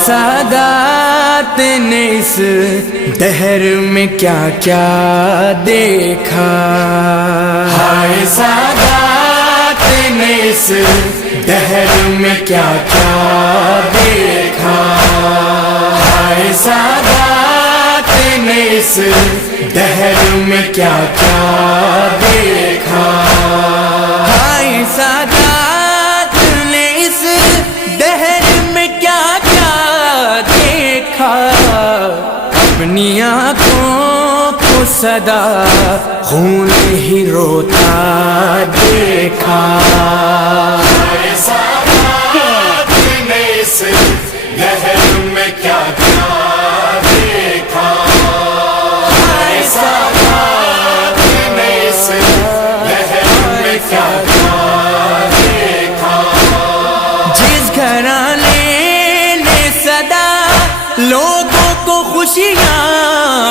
سادات نے اس دہر میں کیا کیا دیکھا، ہائے سادات نے اس دہر میں کیا کیا دیکھا، ہائے سادات نے اس دہر میں کیا کیا دیکھا، ہائے سادات نے اس دہر میں کیا کیا دیکھا، اپنی آنکھوں کو سدا خون ہی روتا دیکھا، ہائے سادات نے اس دہر میں کیا کیا دیکھا، ہائے سادات نے اس دہر میں کیا کیا دیکھا، جس گھرانے نے سدا لوگوں کو خوشیاں